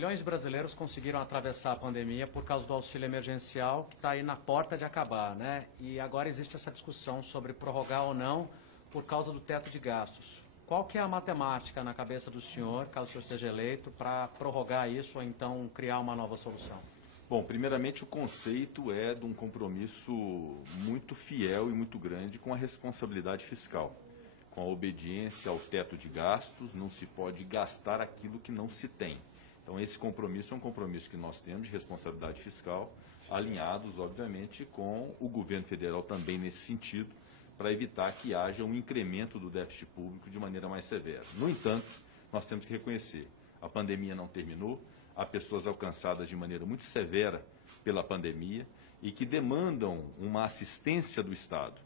Milhões de brasileiros conseguiram atravessar a pandemia por causa do auxílio emergencial, que está aí na porta de acabar, né? E agora existe essa discussão sobre prorrogar ou não por causa do teto de gastos. Qual que é a matemática na cabeça do senhor, caso o senhor seja eleito, para prorrogar isso ou então criar uma nova solução? Bom, primeiramente o conceito é de um compromisso muito fiel e muito grande com a responsabilidade fiscal, com a obediência ao teto de gastos. Não se pode gastar aquilo que não se tem. Então esse compromisso é um compromisso que nós temos de responsabilidade fiscal, alinhados, obviamente, com o governo federal também nesse sentido, para evitar que haja um incremento do déficit público de maneira mais severa. No entanto, nós temos que reconhecer, a pandemia não terminou, há pessoas alcançadas de maneira muito severa pela pandemia e que demandam uma assistência do Estado.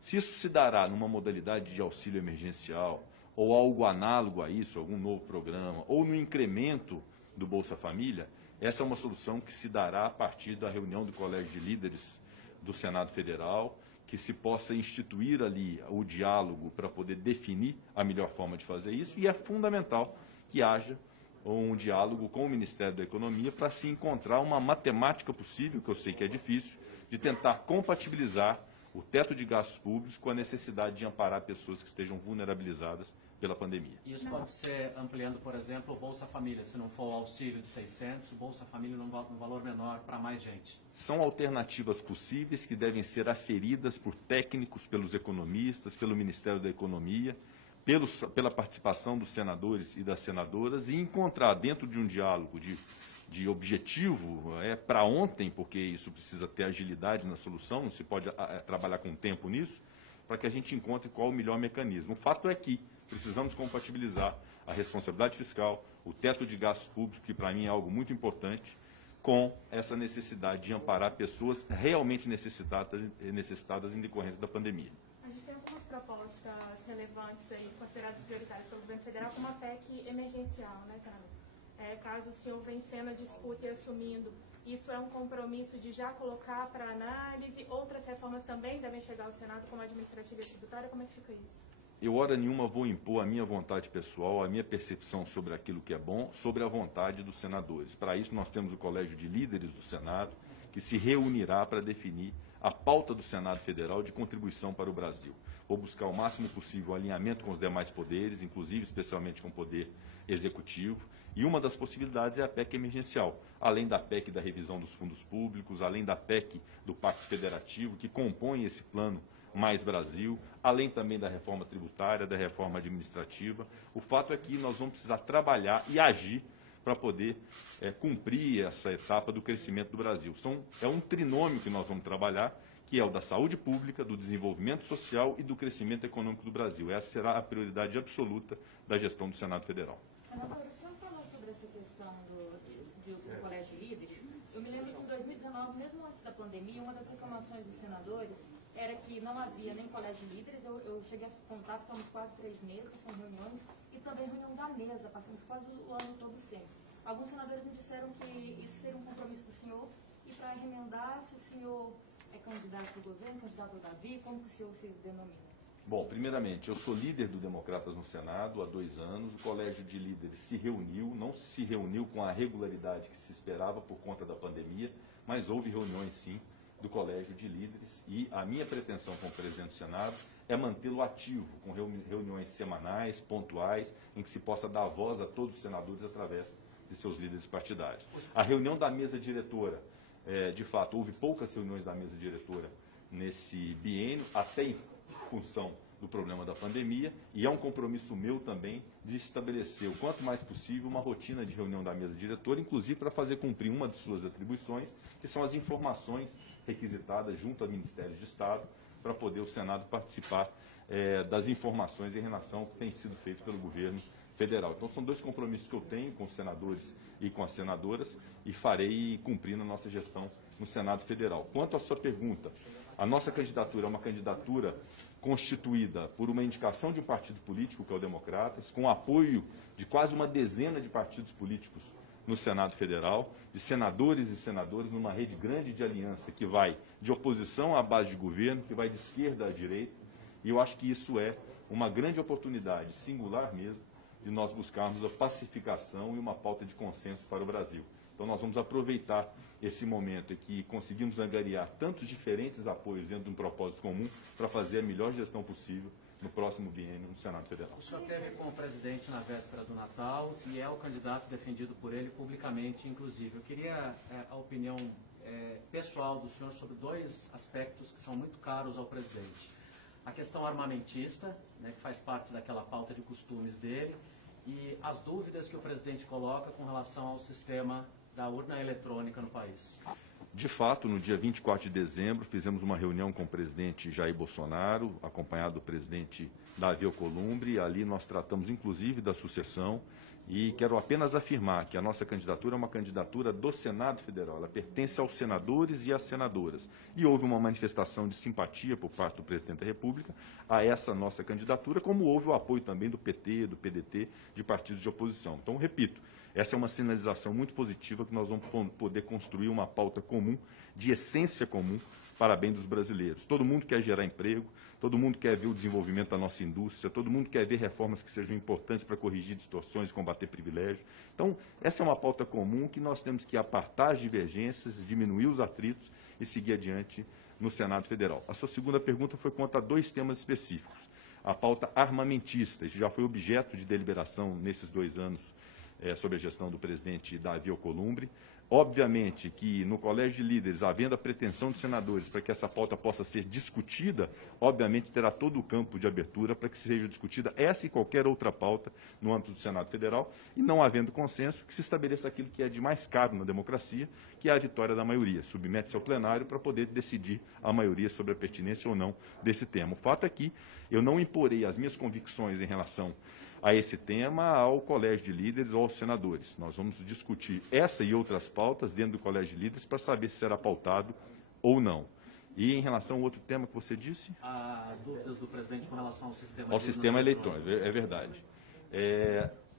Se isso se dará numa modalidade de auxílio emergencial ou algo análogo a isso, algum novo programa, ou no incremento do Bolsa Família, essa é uma solução que se dará a partir da reunião do Colégio de Líderes do Senado Federal, que se possa instituir ali o diálogo para poder definir a melhor forma de fazer isso, e é fundamental que haja um diálogo com o Ministério da Economia para se encontrar uma matemática possível, que eu sei que é difícil, de tentar compatibilizar o teto de gastos públicos com a necessidade de amparar pessoas que estejam vulnerabilizadas pela pandemia. Isso pode ser ampliando, por exemplo, o Bolsa Família, se não for o auxílio de 600, o Bolsa Família num valor menor para mais gente. São alternativas possíveis que devem ser aferidas por técnicos, pelos economistas, pelo Ministério da Economia, pela participação dos senadores e das senadoras, e encontrar dentro de um diálogo de objetivo para ontem, porque isso precisa ter agilidade na solução, não se pode trabalhar com tempo nisso, para que a gente encontre qual o melhor mecanismo. O fato é que precisamos compatibilizar a responsabilidade fiscal, o teto de gastos públicos, que para mim é algo muito importante, com essa necessidade de amparar pessoas realmente necessitadas em decorrência da pandemia. A gente tem algumas propostas relevantes aí, consideradas prioritárias pelo governo federal, como a PEC emergencial, né, senador? Caso o senhor vencendo a disputa e assumindo, isso é um compromisso de já colocar para análise? Outras reformas também devem chegar ao Senado, como a administrativa e tributária? Como é que fica isso? Eu, hora nenhuma, vou impor a minha vontade pessoal, a minha percepção sobre aquilo que é bom, sobre a vontade dos senadores. Para isso, nós temos o Colégio de Líderes do Senado, que se reunirá para definir a pauta do Senado Federal de contribuição para o Brasil. Vou buscar o máximo possível o alinhamento com os demais poderes, inclusive, especialmente com o Poder Executivo, e uma das possibilidades é a PEC emergencial, além da PEC da revisão dos fundos públicos, além da PEC do Pacto Federativo, que compõe esse plano Mais Brasil, além também da reforma tributária, da reforma administrativa. O fato é que nós vamos precisar trabalhar e agir para poder cumprir essa etapa do crescimento do Brasil. É um trinômio que nós vamos trabalhar, que é o da saúde pública, do desenvolvimento social e do crescimento econômico do Brasil. Essa será a prioridade absoluta da gestão do Senado Federal. Senador, o senhor falou sobre essa questão do Colégio de Líderes. Eu me lembro que em 2019, mesmo antes da pandemia, uma das reclamações dos senadores era que não havia nem colégio de líderes. Eu cheguei a contar, ficamos quase 3 meses sem reuniões, e também reunião da mesa, passamos quase o ano todo sem. Alguns senadores me disseram que isso seria um compromisso do senhor, e para remendar, se o senhor é candidato do governo, candidato ao Davi, como que o senhor se denomina? Bom, primeiramente, eu sou líder do Democratas no Senado há 2 anos. O Colégio de Líderes se reuniu, não se reuniu com a regularidade que se esperava por conta da pandemia, mas houve reuniões, sim, do Colégio de Líderes, e a minha pretensão como presidente do Senado é mantê-lo ativo, com reuniões semanais, pontuais, em que se possa dar voz a todos os senadores através de seus líderes partidários. A reunião da mesa diretora, de fato, houve poucas reuniões da mesa diretora nesse biênio, até em função do problema da pandemia, e é um compromisso meu também de estabelecer o quanto mais possível uma rotina de reunião da mesa diretora, inclusive para fazer cumprir uma de suas atribuições, que são as informações requisitadas junto ao Ministério de Estado, para poder o Senado participar das informações em relação ao que tem sido feito pelo governo federal. Então são 2 compromissos que eu tenho com os senadores e com as senadoras, e farei cumprir na nossa gestão no Senado Federal. Quanto à sua pergunta, a nossa candidatura é uma candidatura constituída por uma indicação de um partido político, que é o Democratas, com apoio de quase uma dezena de partidos políticos no Senado Federal, de senadores e senadoras, numa rede grande de aliança que vai de oposição à base de governo, que vai de esquerda à direita, e eu acho que isso é uma grande oportunidade, singular mesmo, de nós buscarmos a pacificação e uma pauta de consenso para o Brasil. Então nós vamos aproveitar esse momento em que conseguimos angariar tantos diferentes apoios dentro de um propósito comum para fazer a melhor gestão possível no próximo biênio no Senado Federal. O senhor esteve com o presidente na véspera do Natal e é o candidato defendido por ele publicamente, inclusive. Eu queria a opinião pessoal do senhor sobre dois aspectos que são muito caros ao presidente. A questão armamentista, né, que faz parte daquela pauta de costumes dele, e as dúvidas que o presidente coloca com relação ao sistema da urna eletrônica no país. De fato, no dia 24 de dezembro, fizemos uma reunião com o presidente Jair Bolsonaro, acompanhado do presidente Davi Alcolumbre, e ali nós tratamos inclusive da sucessão, e quero apenas afirmar que a nossa candidatura é uma candidatura do Senado Federal, ela pertence aos senadores e às senadoras, e houve uma manifestação de simpatia por parte do presidente da República a essa nossa candidatura, como houve o apoio também do PT, do PDT, de partidos de oposição. Então, repito, essa é uma sinalização muito positiva que nós vamos poder construir uma pauta comum, de essência comum, para bem dos brasileiros. Todo mundo quer gerar emprego, todo mundo quer ver o desenvolvimento da nossa indústria, todo mundo quer ver reformas que sejam importantes para corrigir distorções e combater privilégios. Então, essa é uma pauta comum que nós temos que apartar as divergências, diminuir os atritos e seguir adiante no Senado Federal. A sua segunda pergunta foi quanto a dois temas específicos. A pauta armamentista, isso já foi objeto de deliberação nesses 2 anos sob a gestão do presidente Davi Alcolumbre. Obviamente que no Colégio de Líderes, havendo a pretensão dos senadores para que essa pauta possa ser discutida, obviamente terá todo o campo de abertura para que seja discutida essa e qualquer outra pauta no âmbito do Senado Federal, e não havendo consenso, que se estabeleça aquilo que é de mais caro na democracia, que é a vitória da maioria. Submete-se ao plenário para poder decidir a maioria sobre a pertinência ou não desse tema. O fato é que eu não imporei as minhas convicções em relação a esse tema ao Colégio de Líderes ou aos senadores. Nós vamos discutir essa e outras pautas dentro do Colégio de Líderes para saber se será pautado ou não. E em relação ao outro tema que você disse? As dúvidas do presidente com relação ao sistema eletrônico, é verdade.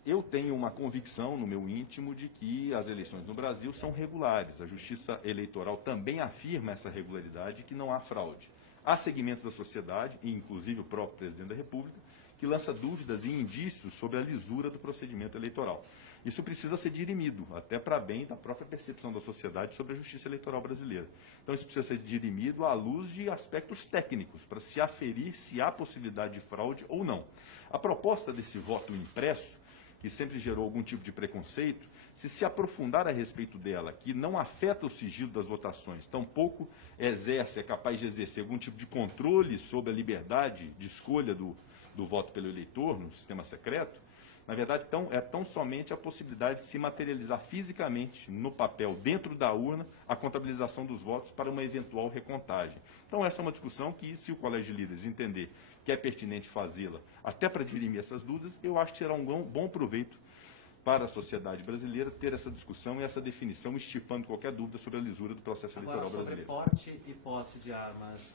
Eu tenho uma convicção no meu íntimo de que as eleições no Brasil são regulares. A Justiça Eleitoral também afirma essa regularidade e que não há fraude. Há segmentos da sociedade, e inclusive o próprio presidente da República, que lança dúvidas e indícios sobre a lisura do procedimento eleitoral. Isso precisa ser dirimido, até para bem da própria percepção da sociedade sobre a justiça eleitoral brasileira. Então, isso precisa ser dirimido à luz de aspectos técnicos, para se aferir se há possibilidade de fraude ou não. A proposta desse voto impresso, que sempre gerou algum tipo de preconceito, se aprofundar a respeito dela, que não afeta o sigilo das votações, tampouco é capaz de exercer algum tipo de controle sobre a liberdade de escolha do voto pelo eleitor no sistema secreto, na verdade, é tão somente a possibilidade de se materializar fisicamente no papel, dentro da urna, a contabilização dos votos para uma eventual recontagem. Então, essa é uma discussão que, se o Colégio de Líderes entender que é pertinente fazê-la, até para dirimir essas dúvidas, eu acho que será um bom proveito para a sociedade brasileira ter essa discussão e essa definição, estipando qualquer dúvida sobre a lisura do processo eleitoral brasileiro. Agora, sobre porte e posse de armas,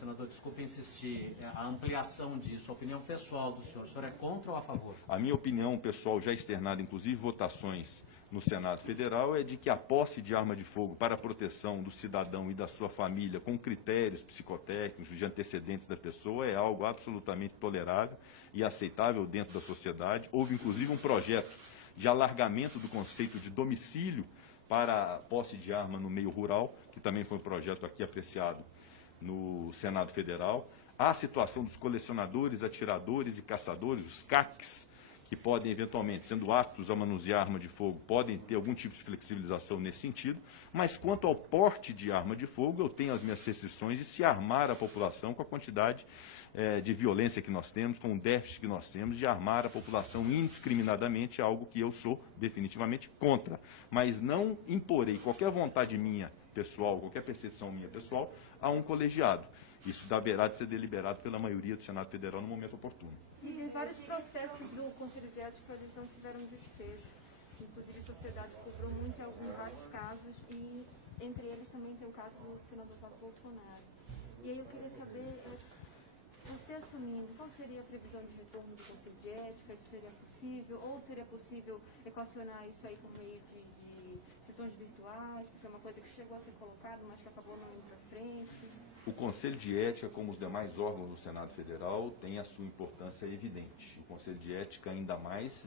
senador, desculpe insistir, a ampliação disso, a opinião pessoal do senhor é contra ou a favor? A minha opinião pessoal, já externada, inclusive votações no Senado Federal, é de que a posse de arma de fogo para a proteção do cidadão e da sua família, com critérios psicotécnicos de antecedentes da pessoa, é algo absolutamente tolerável e aceitável dentro da sociedade. Houve, inclusive, um projeto de alargamento do conceito de domicílio para a posse de arma no meio rural, que também foi um projeto aqui apreciado no Senado Federal. Há a situação dos colecionadores, atiradores e caçadores, os CACs, que podem, eventualmente, sendo aptos a manusear arma de fogo, podem ter algum tipo de flexibilização nesse sentido, mas quanto ao porte de arma de fogo, eu tenho as minhas restrições de se armar a população com a quantidade de violência que nós temos, com o déficit que nós temos, de armar a população indiscriminadamente, algo que eu sou definitivamente contra. Mas não imporei qualquer vontade minha pessoal, qualquer percepção minha pessoal, a um colegiado. Isso deverá de ser deliberado pela maioria do Senado Federal no momento oportuno. E vários processos do Conselho de Ética não tiveram desfecho. Inclusive, a sociedade cobrou muito em vários casos, e entre eles também tem o caso do senador Flávio Bolsonaro. E aí eu queria saber, você assumindo, qual seria a previsão de retorno do Conselho de Ética? Isso seria possível? Ou seria possível equacionar isso aí por meio de sessões virtuais? plástico, foi uma coisa que chegou a ser colocada, mas que acabou não indo para frente? O Conselho de Ética, como os demais órgãos do Senado Federal, tem a sua importância evidente. O Conselho de Ética, ainda mais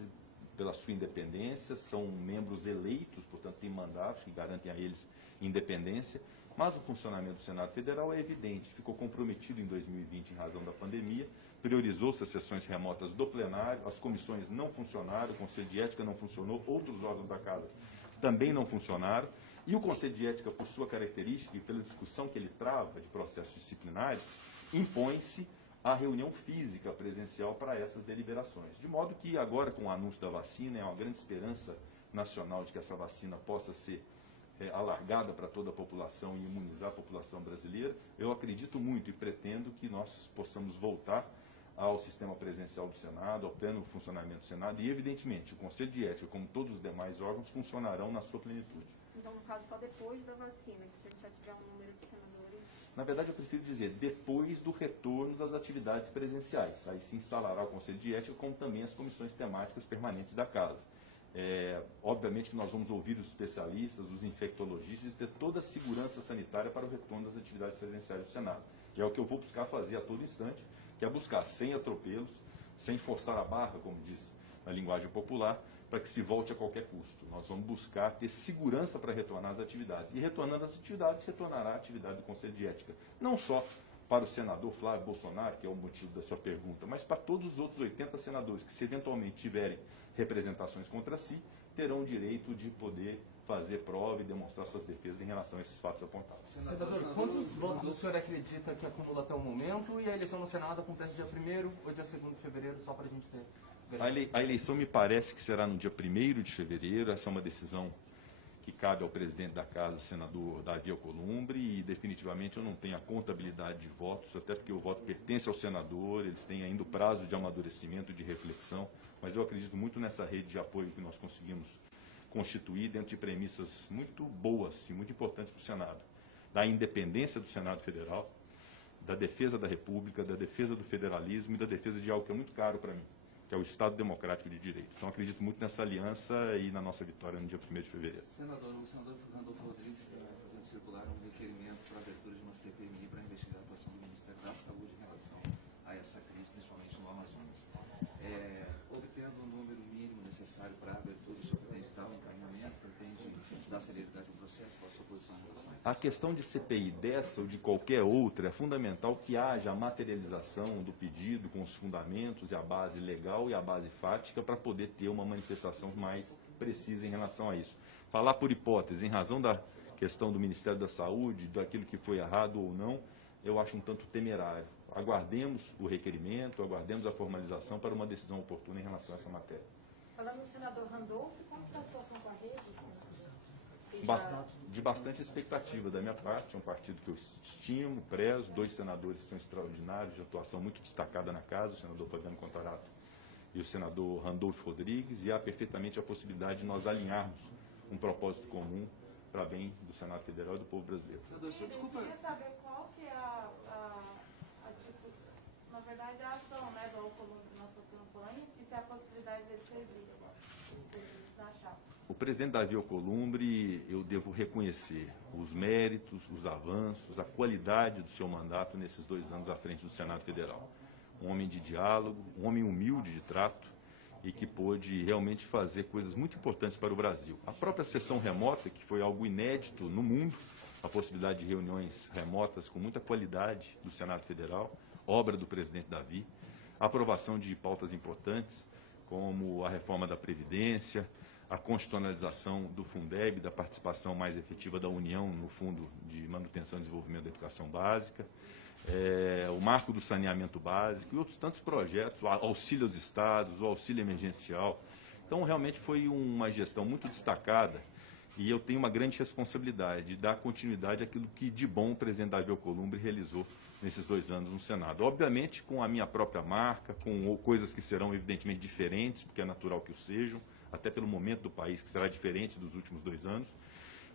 pela sua independência, são membros eleitos, portanto, têm mandatos que garantem a eles independência, mas o funcionamento do Senado Federal é evidente, ficou comprometido em 2020 em razão da pandemia, priorizou-se as sessões remotas do plenário, as comissões não funcionaram, o Conselho de Ética não funcionou, outros órgãos da Casa também não funcionaram, e o Conselho de Ética, por sua característica e pela discussão que ele trava de processos disciplinares, impõe-se a reunião física presencial para essas deliberações. De modo que agora, com o anúncio da vacina, é uma grande esperança nacional de que essa vacina possa ser alargada para toda a população e imunizar a população brasileira. Eu acredito muito e pretendo que nós possamos voltar ao sistema presencial do Senado, ao pleno funcionamento do Senado e, evidentemente, o Conselho de Ética, como todos os demais órgãos, funcionarão na sua plenitude. Então, no caso, só depois da vacina, que a gente já tiver um número de senadores? Na verdade, eu prefiro dizer, depois do retorno das atividades presenciais. Aí se instalará o Conselho de Ética, como também as comissões temáticas permanentes da Casa. Obviamente que nós vamos ouvir os especialistas, os infectologistas e ter toda a segurança sanitária para o retorno das atividades presenciais do Senado. E é o que eu vou buscar fazer a todo instante, que é buscar sem atropelos, sem forçar a barra, como diz na linguagem popular, para que se volte a qualquer custo. Nós vamos buscar ter segurança para retornar às atividades. E retornando às atividades, retornará a atividade do Conselho de Ética. Não só para o senador Flávio Bolsonaro, que é o motivo da sua pergunta, mas para todos os outros 80 senadores que, se eventualmente tiverem representações contra si, terão o direito de poder fazer prova e demonstrar suas defesas em relação a esses fatos apontados. Senador, quantos votos o senhor acredita que acumula até o momento? E a eleição no Senado acontece dia 1º ou dia 2º de fevereiro, só para a gente ter... A eleição me parece que será no dia 1º de fevereiro. Essa é uma decisão que cabe ao presidente da Casa, senador Davi Alcolumbre, e definitivamente eu não tenho a contabilidade de votos, até porque o voto pertence ao senador, eles têm ainda o prazo de amadurecimento, de reflexão, mas eu acredito muito nessa rede de apoio que nós conseguimos constituir dentro de premissas muito boas e muito importantes para o Senado, da independência do Senado Federal, da defesa da República, da defesa do federalismo e da defesa de algo que é muito caro para mim, que é o Estado Democrático de Direito. Então, acredito muito nessa aliança e na nossa vitória no dia 1º de fevereiro. Senador, o senador Randolfo Rodrigues está fazendo circular um requerimento para a abertura de uma CPMI para investigar a atuação do Ministério da Saúde em relação a essa crise, principalmente no Amazonas. Obtendo o número mínimo necessário para a abertura, o senhor pretende dar um encaminhamento, pretende dar celeridade ao processo? Qual a sua posição em relação a isso? A questão de CPI dessa ou de qualquer outra é fundamental que haja a materialização do pedido com os fundamentos e a base legal e a base fática para poder ter uma manifestação mais precisa em relação a isso. Falar por hipótese, em razão da questão do Ministério da Saúde, daquilo que foi errado ou não, eu acho um tanto temerário. Aguardemos o requerimento, aguardemos a formalização para uma decisão oportuna em relação a essa matéria. Falando no senador Randolfo, como está a situação com a rede? De bastante expectativa da minha parte, é um partido que eu estimo, prezo, 2 senadores que são extraordinários, de atuação muito destacada na casa, o senador Fabiano Contarato e o senador Randolfo Rodrigues, e há perfeitamente a possibilidade de nós alinharmos um propósito comum para bem do Senado Federal e do povo brasileiro. Senador, desculpa. Eu queria saber qual que é na verdade, a ação, né, do Alcolumbre na sua campanha e se há a possibilidade dele ser vice na chapa. O presidente Davi Alcolumbre, eu devo reconhecer os méritos, os avanços, a qualidade do seu mandato nesses 2 anos à frente do Senado Federal. Um homem de diálogo, um homem humilde de trato e que pôde realmente fazer coisas muito importantes para o Brasil. A própria sessão remota, que foi algo inédito no mundo, a possibilidade de reuniões remotas com muita qualidade do Senado Federal, obra do presidente Davi, a aprovação de pautas importantes, como a reforma da Previdência, a constitucionalização do Fundeb, da participação mais efetiva da União no Fundo de Manutenção e Desenvolvimento da Educação Básica, o marco do saneamento básico e outros tantos projetos, o auxílio aos estados, o auxílio emergencial. Então, realmente foi uma gestão muito destacada e eu tenho uma grande responsabilidade de dar continuidade àquilo que de bom o presidente Davi Alcolumbre realizou nesses 2 anos no Senado. Obviamente, com a minha própria marca, com coisas que serão evidentemente diferentes, porque é natural que o sejam, até pelo momento do país, que será diferente dos últimos 2 anos.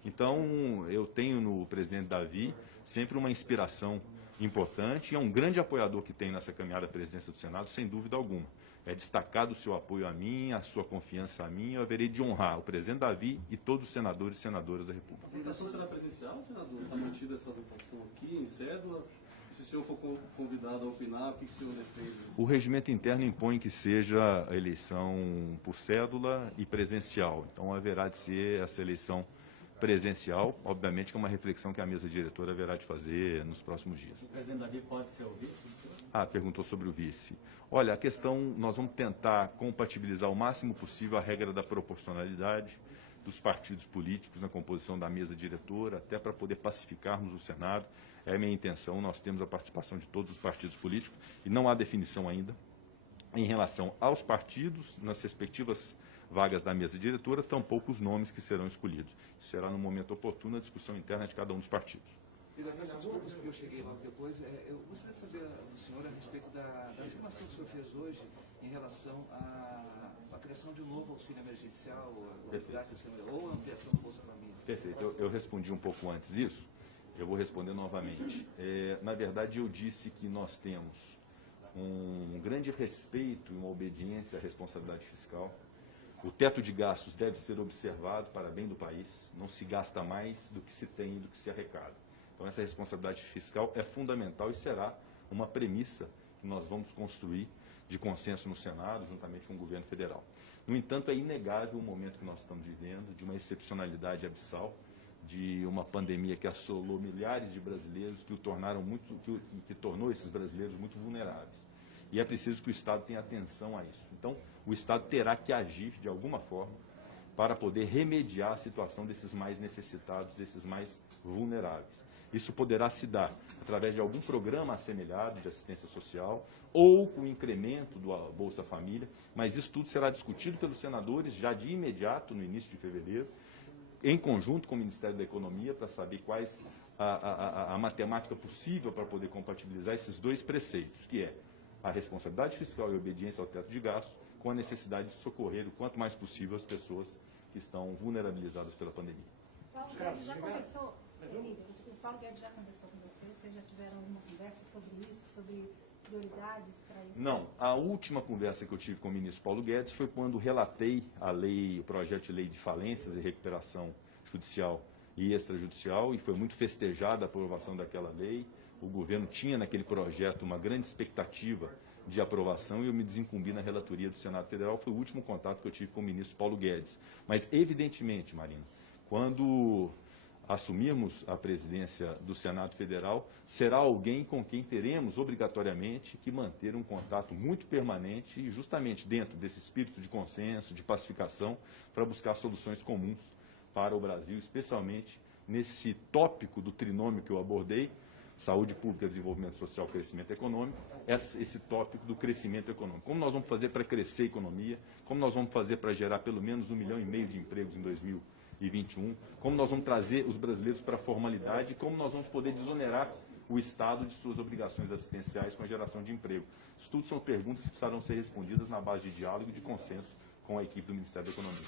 Então, eu tenho no presidente Davi sempre uma inspiração importante e é um grande apoiador que tem nessa caminhada à presidência do Senado, sem dúvida alguma. é destacado o seu apoio a mim, a sua confiança a mim, eu haverei de honrar o presidente Davi e todos os senadores e senadoras da República. A votação será presencial, senador? Está mantida essa votação aqui, em cédula? Se o senhor for convidado a opinar, o que o senhor defende? O regimento interno impõe que seja a eleição por cédula e presencial. Então, haverá de ser essa eleição presencial. Obviamente que é uma reflexão que a mesa diretora haverá de fazer nos próximos dias. O presidente Davi pode ser o vice? Perguntou sobre o vice. Olha, a questão, nós vamos tentar compatibilizar o máximo possível a regra da proporcionalidade dos partidos políticos na composição da mesa diretora, até para poder pacificarmos o Senado. É a minha intenção, nós temos a participação de todos os partidos políticos e não há definição ainda em relação aos partidos, nas respectivas vagas da mesa diretora, tampouco os nomes que serão escolhidos. Isso será no momento oportuno a discussão interna de cada um dos partidos. E das desculpas, porque eu cheguei logo depois, eu gostaria de saber do senhor a respeito da afirmação que o senhor fez hoje em relação à criação de um novo auxílio emergencial, ou a ampliação do Bolsa Família. Perfeito. Eu respondi um pouco antes isso, eu vou responder novamente. Na verdade, eu disse que nós temos um grande respeito e uma obediência à responsabilidade fiscal. O teto de gastos deve ser observado para bem do país. Não se gasta mais do que se tem e do que se arrecada. Então, essa responsabilidade fiscal é fundamental e será uma premissa que nós vamos construir de consenso no Senado, juntamente com o governo federal. No entanto, é inegável o momento que nós estamos vivendo, de uma excepcionalidade abissal, de uma pandemia que assolou milhares de brasileiros, que tornou esses brasileiros muito vulneráveis. E é preciso que o Estado tenha atenção a isso. Então, o Estado terá que agir de alguma forma para poder remediar a situação desses mais necessitados, desses mais vulneráveis. Isso poderá se dar através de algum programa assemelhado de assistência social ou com o incremento do Bolsa Família, mas isso tudo será discutido pelos senadores já de imediato, no início de fevereiro, em conjunto com o Ministério da Economia, para saber quais a matemática possível para poder compatibilizar esses dois preceitos, que é a responsabilidade fiscal e a obediência ao teto de gastos, com a necessidade de socorrer o quanto mais possível as pessoas que estão vulnerabilizadas pela pandemia. Paulo Guedes já conversou, o Paulo Guedes já conversou com você? Vocês já tiveram alguma conversa sobre isso, sobre prioridades para isso? Não, a última conversa que eu tive com o ministro Paulo Guedes foi quando relatei o projeto de lei de falências e recuperação judicial e extrajudicial, e foi muito festejada a aprovação daquela lei. O governo tinha naquele projeto uma grande expectativa de aprovação e eu me desincumbi na relatoria do Senado Federal. Foi o último contato que eu tive com o ministro Paulo Guedes. Mas, evidentemente, Marina, quando assumirmos a presidência do Senado Federal, será alguém com quem teremos obrigatoriamente que manter um contato muito permanente e justamente dentro desse espírito de consenso, de pacificação, para buscar soluções comuns para o Brasil, especialmente nesse tópico do trinômio que eu abordei: saúde pública, desenvolvimento social, crescimento econômico, esse tópico do crescimento econômico. Como nós vamos fazer para crescer a economia, como nós vamos fazer para gerar pelo menos 1,5 milhão de empregos em 2021, como nós vamos trazer os brasileiros para a formalidade e como nós vamos poder desonerar o Estado de suas obrigações assistenciais com a geração de emprego. Isso tudo são perguntas que precisarão ser respondidas na base de diálogo e de consenso com a equipe do Ministério da Economia.